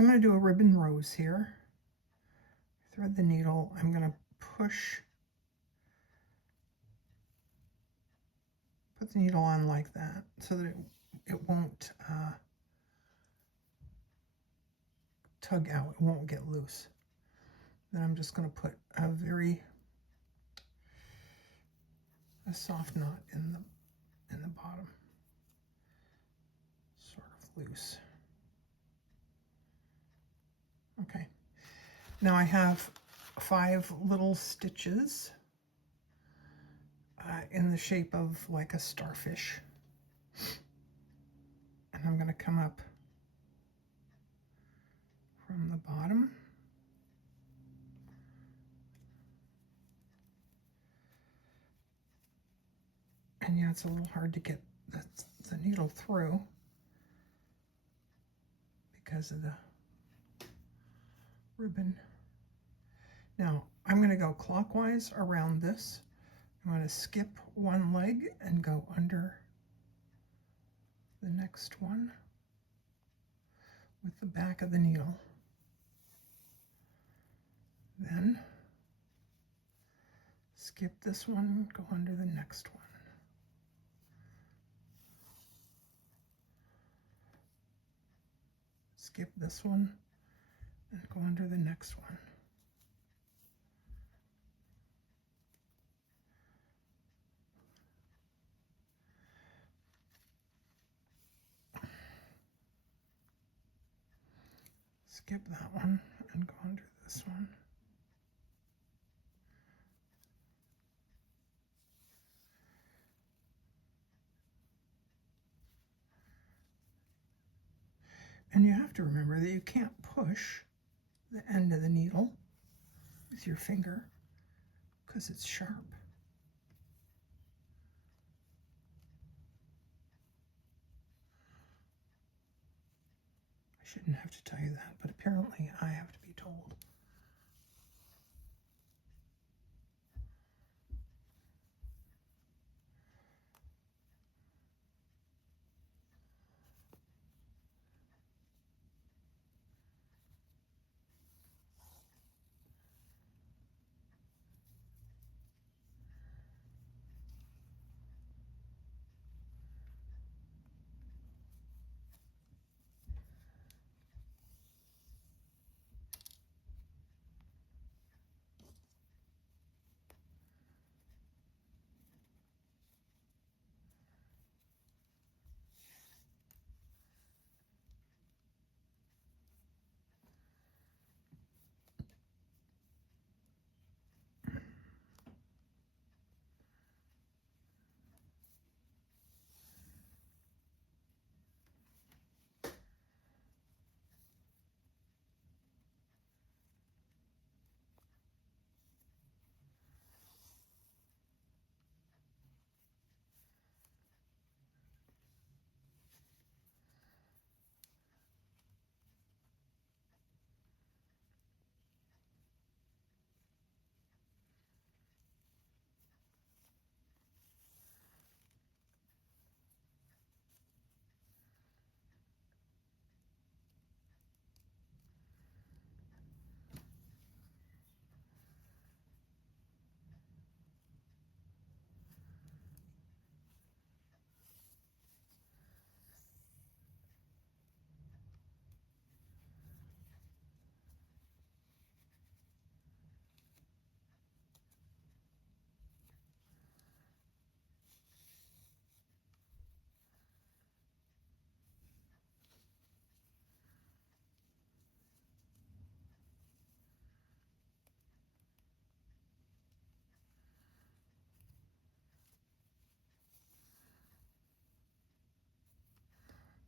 So I'm going to do a ribbon rose here. Thread the needle. I'm going to put the needle on like that so that it won't tug out. It won't get loose. Then I'm just going to put a soft knot in the bottom, sort of loose. Okay. Now I have 5 little stitches in the shape of like a starfish. And I'm going to come up from the bottom. And yeah, it's a little hard to get the needle through because of the ribbon. Now, I'm going to go clockwise around this. I'm going to skip one leg and go under the next one with the back of the needle. Then skip this one, go under the next one. Skip this one and go under the next one. Skip that one and go under this one. And you have to remember that you can't push the end of the needle with your finger because it's sharp. I shouldn't have to tell you that, but apparently I have to be told.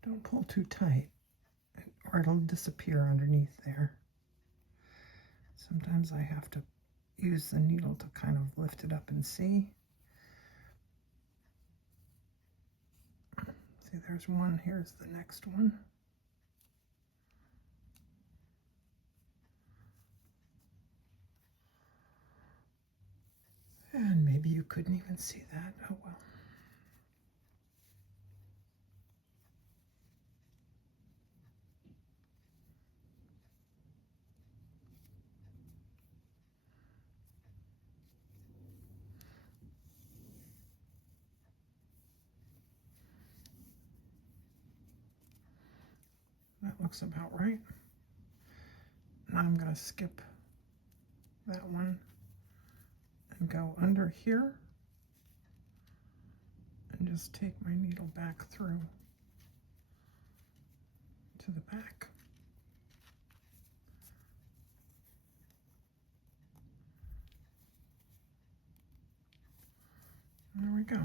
Don't pull too tight or it'll disappear underneath there. Sometimes I have to use the needle to kind of lift it up and see. See, there's one, here's the next one. And maybe you couldn't even see that. Oh well. That looks about right. Now I'm going to skip that one and go under here and just take my needle back through to the back. There we go.